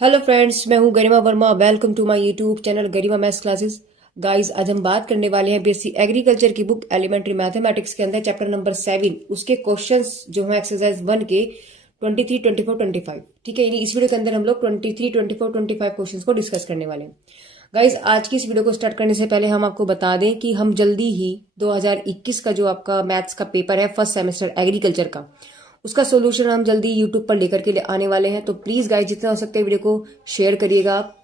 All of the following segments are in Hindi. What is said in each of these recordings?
हेलो फ्रेंड्स, मैं हूं Garima Verma. Welcome to my YouTube channel Garima maths classes. Guys, आज हम बात करने वाले हैं बीएससी एग्रीकल्चर की बुक एलिमेंट्री मैथमेटिक्स के अंदर चैप्टर नंबर 7 उसके क्वेश्चंस जो हैं एक्सरसाइज 1 के 23, 24, 25। ठीक है, यानी इस वीडियो के अंदर हम लोग 23, 24, 25 क्वेश्चंस को डिस्कस करने वाले हैं। गाइज, आज की इस वीडियो को स्टार्ट करने से पहले हम आपको बता दें कि हम जल्दी ही 2021 का जो आपका मैथ्स का पेपर है फर्स्ट सेमेस्टर एग्रीकल्चर का, उसका सोल्यूशन हम जल्दी यूट्यूब पर लेकर के आने वाले हैं। तो प्लीज गाइज, जितना हो सकता है वीडियो को शेयर करिएगा आप।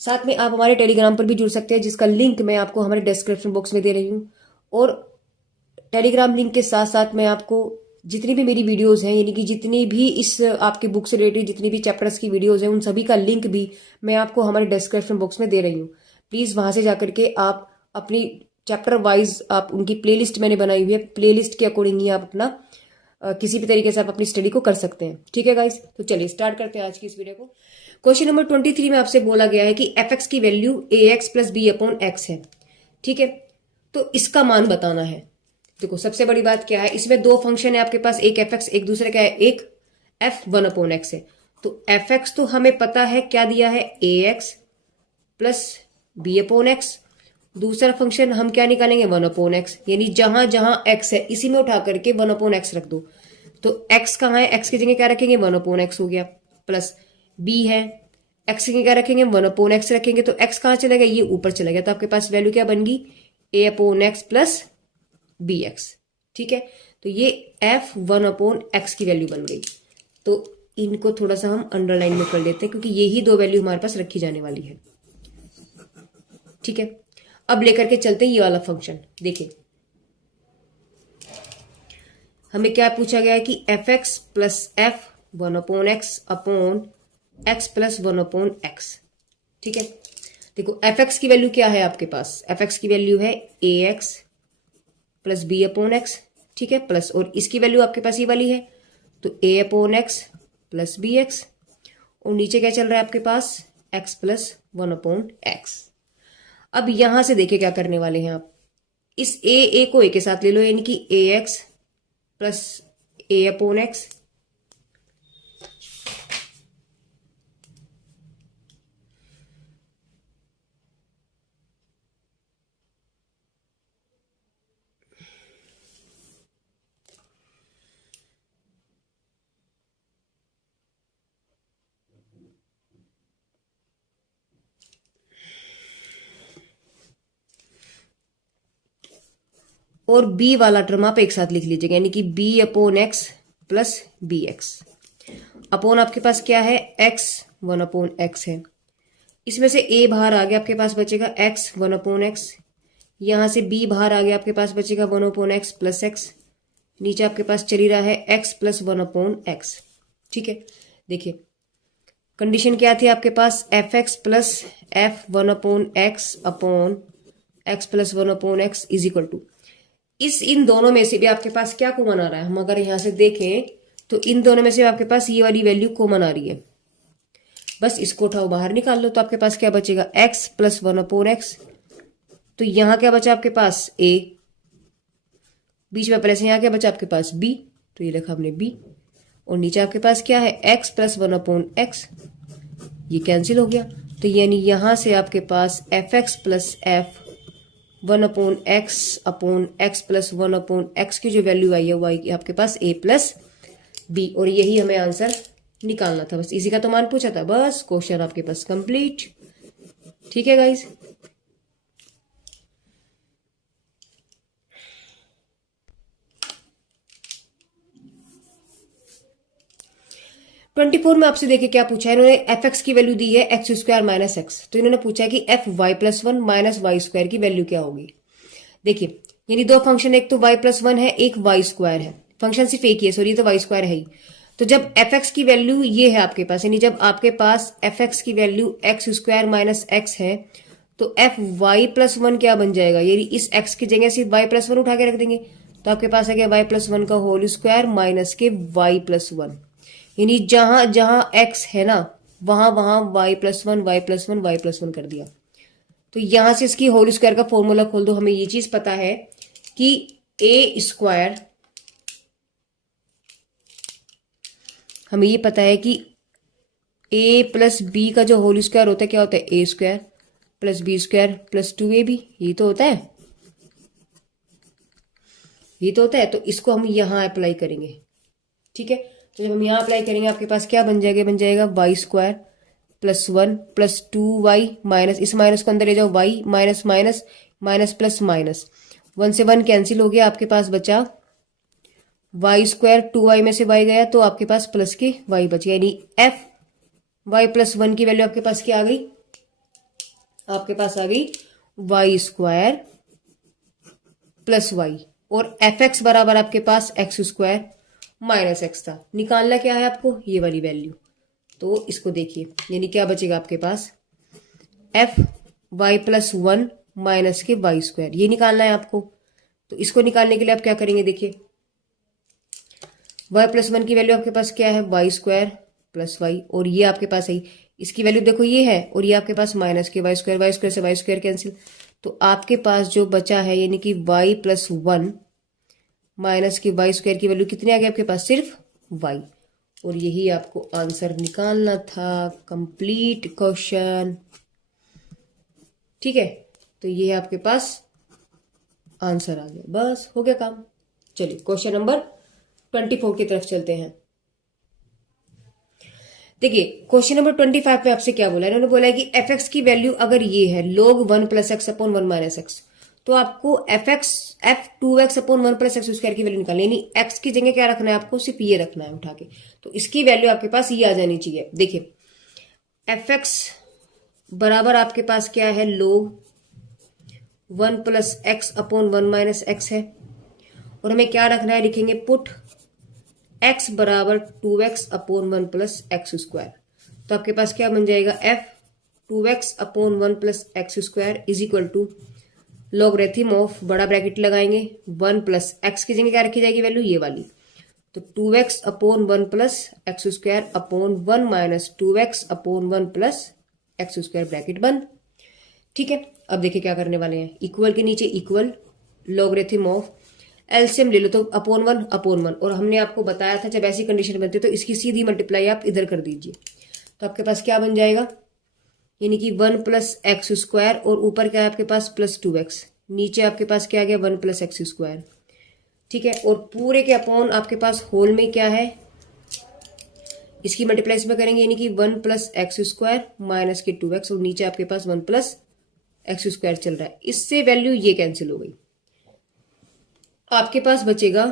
साथ में आप हमारे टेलीग्राम पर भी जुड़ सकते हैं, जिसका लिंक मैं आपको हमारे डिस्क्रिप्शन बॉक्स में दे रही हूँ। और टेलीग्राम लिंक के साथ साथ मैं आपको जितनी भी मेरी वीडियोस हैं, यानी कि जितनी भी इस आपके बुक से रिलेटेड जितनी भी चैप्टर्स की वीडियोस हैं, उन सभी का लिंक भी मैं आपको हमारे डिस्क्रिप्शन बॉक्स में दे रही हूँ। प्लीज वहां से जाकर के आप अपनी चैप्टर वाइज आप उनकी प्लेलिस्ट मैंने बनाई हुई है, प्लेलिस्ट के अकॉर्डिंग ही आप अपना किसी भी तरीके से आप अपनी स्टडी को कर सकते हैं। ठीक है गाइस, तो चलिए स्टार्ट करते हैं आज की इस वीडियो को। क्वेश्चन नंबर 23 में आपसे बोला गया है कि एफ एक्स की value a x plus b upon x है। ठीक है, तो इसका मान बताना है। देखो, सबसे बड़ी बात क्या है, इसमें दो फंक्शन है आपके पास, एक एफ एक्स, एक दूसरे का है एक एफ वन अपॉन एक्स है। तो एफ एक्स तो हमें पता है क्या दिया है, a x plus b upon x. दूसरा फंक्शन हम क्या निकालेंगे, वन अपॉन एक्स, यानी जहां जहां एक्स है इसी में उठा करके वन अपॉन एक्स रख दो। तो एक्स कहाँ है, एक्स की जगह क्या रखेंगे, वन अपॉन एक्स हो गया। प्लस बी है, एक्स की जगह क्या रखेंगे, वन अपॉन एक्स रखेंगे। तो एक्स कहाँ चला गया, ये ऊपर चला गया। तो आपके पास वैल्यू क्या बन गई, a upon x plus b x. ठीक है, तो ये एफ वन अपॉन एक्स की वैल्यू बन गई। तो इनको थोड़ा सा हम अंडरलाइन में कर लेते हैं, क्योंकि यही दो वैल्यू हमारे पास रखी जाने वाली है। ठीक है, अब लेकर के चलते हैं ये वाला फंक्शन। देखिए, हमें क्या पूछा गया है कि f x plus f one upon x plus one upon x. ठीक है, देखो एफ एक्स की वैल्यू क्या है आपके पास, एफ एक्स की वैल्यू है a x plus b upon x. ठीक है, प्लस और इसकी वैल्यू आपके पास ये वाली है, तो a upon x plus b x. और नीचे क्या चल रहा है आपके पास, x plus one upon x. अब यहां से देखिए क्या करने वाले हैं आप, इस ए को ए के साथ ले लो, यानी कि a x plus a upon x. और बी वाला टर्म आप एक साथ लिख लीजिएगा, यानी कि b upon x plus b x. Upon आपके पास क्या है, एक्स वन अपॉन एक्स है। इसमें से ए बाहर आ गया, आपके पास बचेगा एक्स वन अपॉन एक्स। यहां से बी बाहर आ गया, आपके पास बचेगा one upon x plus x. नीचे आपके पास चली रहा है x plus one upon x. ठीक है, देखिए कंडीशन क्या थी आपके पास, f x plus f one upon x plus one upon x is equal to, इस इन दोनों में से भी आपके पास क्या कॉमन आ रहा है। हम अगर यहां से देखें तो इन दोनों में से आपके पास ये वाली वैल्यू कॉमन आ रही है, बस इसको उठाओ बाहर निकाल लो। तो आपके पास क्या बचेगा, x plus one upon x. तो यहां क्या बचा आपके पास, ए, बीच में प्लस, यहां क्या बचा आपके पास बी, तो ये लिखा हमने बी। और नीचे आपके पास क्या है, x plus one upon x, ये कैंसिल हो गया। तो यानी यहां से आपके पास f x plus f one upon x plus one upon x की जो वैल्यू आई है वो आएगी आपके पास ए प्लस बी। और यही हमें आंसर निकालना था, बस इसी का तो मान पूछा था, बस क्वेश्चन आपके पास कंप्लीट। ठीक है गाइज, ट्वेंटी फोर में आपसे देखिए क्या पूछा है इन्होंने, एफ एक्स की वैल्यू दी है एक्स स्क्वायर माइनस एक्स। तो इन्होंने पूछा है कि f y plus one minus y square की वैल्यू क्या होगी। देखिए, यानी दो फंक्शन, एक तो y प्लस वन है, एक वाई स्क्वायर है। फंक्शन सिर्फ एक ही है, सॉरी, तो वाई स्क्वायर है ही। तो जब एफ एक्स की वैल्यू ये है आपके पास, यानी जब आपके पास एफ एक्स की value x square minus x है, तो एफ वाई प्लस वन क्या बन जाएगा, यानी इस एक्स की जगह सिर्फ वाई प्लस वन उठा के रख देंगे। तो आपके पास है क्या, वाई प्लस वन का होल स्क्वायर माइनस के वाई प्लस वन। यानी जहां जहां एक्स है ना, वहां वहां y plus one y plus one y plus one कर दिया। तो यहां से इसकी होल स्क्वायर का फॉर्मूला खोल दो। हमें ये चीज पता है कि ए स्क्वायर, हमें ये पता है कि ए प्लस बी का जो होल स्क्वायर होता है क्या होता है, a square plus b square plus 2ab, ये तो होता है, ये तो होता है। तो इसको हम यहाँ अप्लाई करेंगे, ठीक है। तो जब हम यहाँ अप्लाई करेंगे आपके पास क्या बन जाएगा, बन जाएगा y square plus 1 plus 2y minus, इस माइनस को अंदर ले जाओ, y minus minus minus plus minus, 1 से 1 कैंसिल हो गया, आपके पास बचा वाई स्क्वायर, 2y में से y गया तो आपके पास प्लस के y बच गया, यानी एफ वाई प्लस 1 की वैल्यू आपके पास क्या आ गई, आपके पास आ गई वाई स्क्वायर प्लस वाई, और एफ एक्स बराबर आपके पास एक्स स्क्वायर माइनस एक्स था। निकालना क्या है आपको, ये वाली वैल्यू। तो इसको देखिए, यानी क्या बचेगा आपके पास, एफ वाई प्लस 1 माइनस के वाई स्क्वायर, ये निकालना है आपको। तो इसको निकालने के लिए आप क्या करेंगे, देखिए वाई प्लस 1 की वैल्यू आपके पास क्या है, वाई स्क्वायर प्लस वाई, और ये आपके पास है, इसकी वैल्यू देखो ये है, और ये आपके पास माइनस के वाई स्क्वायर से वाई स्क्वायर कैंसिल, तो आपके पास जो बचा है यानी कि वाई प्लस 1 माइनस की वाई स्क्वायर की वैल्यू कितनी आ गई आपके पास, सिर्फ वाई, और यही आपको आंसर निकालना था। कंप्लीट क्वेश्चन, ठीक है। तो ये आपके पास आंसर आ गया, बस हो गया काम। चलिए क्वेश्चन नंबर 24 की तरफ चलते हैं। देखिए क्वेश्चन नंबर 25 में आपसे क्या बोला है, इन्होंने बोला है कि एफ एक्स की वैल्यू अगर ये है log 1 plus x upon 1 minus x, तो आपको F 2x upon 1 plus x square की वैल्यू निकालनी, यानी एक्स की जगह क्या रखना है आपको, सिर्फ ये रखना है उठा के। तो इसकी वैल्यू आपके पास ये आ जानी चाहिए। देखिए एफ एक्स बराबर आपके पास क्या है, log 1 plus x upon 1 minus x है, और हमें क्या रखना है, लिखेंगे पुट x बराबर 2x upon 1 plus x square. तो आपके पास क्या बन जाएगा, f 2x upon 1 plus x square is equal to logarithm of, बड़ा ब्रैकेट लगाएंगे, 1 प्लस एक्स की जगह क्या रखी जाएगी वैल्यू, ये वाली, तो 2x upon 1 plus x square upon 1 minus 2x upon 1 plus x square, bracket बंद, ठीक है। अब देखिए क्या करने वाले हैं, इक्वल के नीचे इक्वल, लॉगरिथम ऑफ, एलसीएम ले लो तो अपॉन 1 अपॉन 1, और हमने आपको बताया था जब ऐसी कंडीशन बनती है तो इसकी सीधी मल्टीप्लाई आप इधर कर दीजिए, तो आपके पास क्या बन जाएगा, यानी कि 1 प्लस एक्स स्क्वायर, और ऊपर क्या है आपके पास प्लस 2x, नीचे आपके पास क्या आ गया 1 प्लस एक्स स्क्वायर, ठीक है। और पूरे के अपॉन आपके पास होल में क्या है, इसकी मल्टीप्लाई इसमें करेंगे, यानी कि 1 प्लस एक्स स्क्वायर माइनस के 2x, और नीचे आपके पास 1 प्लस एक्स स्क्वायर चल रहा है, इससे वैल्यू ये कैंसिल हो गई, आपके पास बचेगा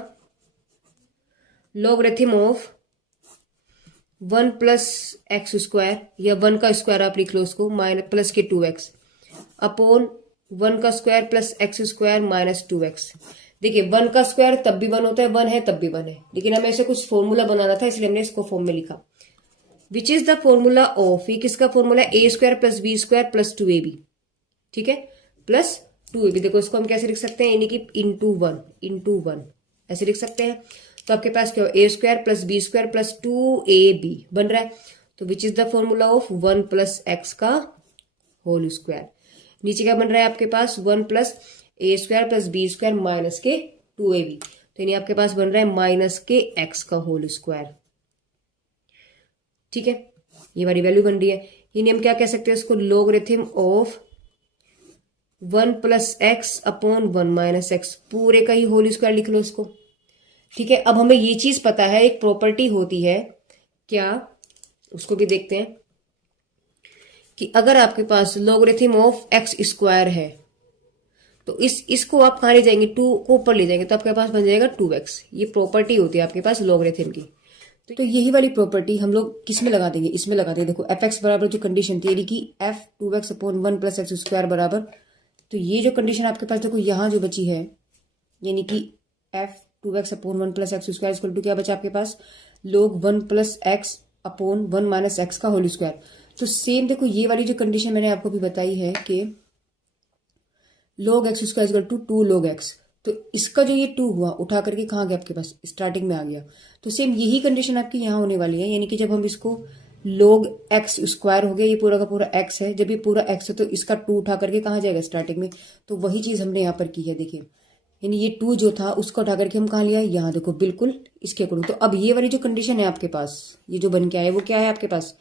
logarithm of 1 plus x square, या 1 का स्क्वायर आप लिख लो उसको, माइनस प्लस के 2x अपॉन 1 का square plus x square minus 2x। देखिए 1 का स्क्वायर तब भी 1 होता है, 1 है तब भी 1 है, लेकिन हमें ऐसे कुछ फॉर्मूला बनाना था इसलिए हमने इसको फॉर्म में लिखा, which is the formula of, ये किसका फॉर्मूला है, a square plus b square plus 2ab, ठीक है, प्लस 2ab। देखो इसको हम कैसे लिख सकते हैं, यानी कि इंटू वन ऐसे लिख सकते हैं। तो आपके पास क्या हो, a square plus b square plus 2ab बन रहा है, तो which is the formula of 1 plus x का होल स्क्वायर। नीचे क्या बन रहा है आपके पास, 1 plus a square plus b square minus के 2ab, तो यानी आपके पास बन रहा है माइनस के एक्स का होल स्क्वायर, ठीक है। ये वाली वैल्यू बन रही है, यानी हम क्या कह सकते हैं इसको, logarithm of 1 plus x upon 1 minus x, पूरे का ही होल स्क्वायर लिख लो इसको, ठीक है। अब हमें ये चीज पता है, एक प्रॉपर्टी होती है क्या, उसको भी देखते हैं, कि अगर आपके पास लॉगरिथम ऑफ एक्स स्क्वायर है तो इसको आप कहाँ ले जाएंगे, 2 को ऊपर ले जाएंगे, तो आपके पास बन जाएगा 2x। ये प्रॉपर्टी होती है आपके पास लॉगरिथम की, तो यही वाली प्रॉपर्टी हम लोग किस में लगा देंगे, इसमें लगा देंगे। देखो एफ एक्स बराबर जो कंडीशन थी, यानी कि f 2x upon 1 plus x square बराबर, तो ये जो कंडीशन आपके पास देखो यहाँ जो बची है, यानी कि f 2x upon 1 plus x square equal to क्या बचा आपके पास, log 1 plus x upon 1 minus x का होल स्क्वायर। तो सेम देखो ये वाली जो कंडीशन मैंने आपको भी बताई है कि log x square equal to 2 log x, तो इसका जो ये 2 हुआ उठा करके कहाँ गया आपके पास, स्टार्टिंग में आ गया। तो सेम यही कंडीशन आपकी यहाँ होने वाली है, यानी कि जब हम इसको log x स्क्वायर हो गया, ये पूरा का पूरा x है, जब ये पूरा x है तो इसका 2 उठा करके कहाँ जाएगा, स्टार्टिंग में। तो वही चीज हमने यहाँ पर की है, देखिए यानी ये 2 जो था उसको उठा करके हम कहाँ लिया, यहाँ देखो बिल्कुल इसके अकॉर्डिंग। तो अब ये वाली जो कंडीशन है आपके पास, ये जो बन के आया वो क्या है आपके पास,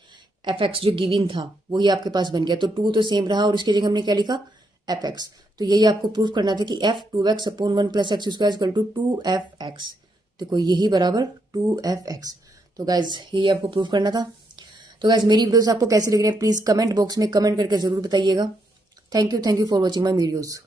एफ एक्स जो गिवन था वही आपके पास बन गया, तो 2 तो सेम रहा और इसकी जगह हमने क्या लिखा, एफ एक्स। तो यही आपको प्रूफ करना था कि f 2x upon 1 plus x square equal to 2f(x). देखो यही बराबर 2f(x). तो गाइज यही आपको प्रूफ करना था। तो गाइज मेरी वीडियोस आपको कैसी लग रही है प्लीज कमेंट बॉक्स में कमेंट करके जरूर बताइएगा। Thank you for watching my videos.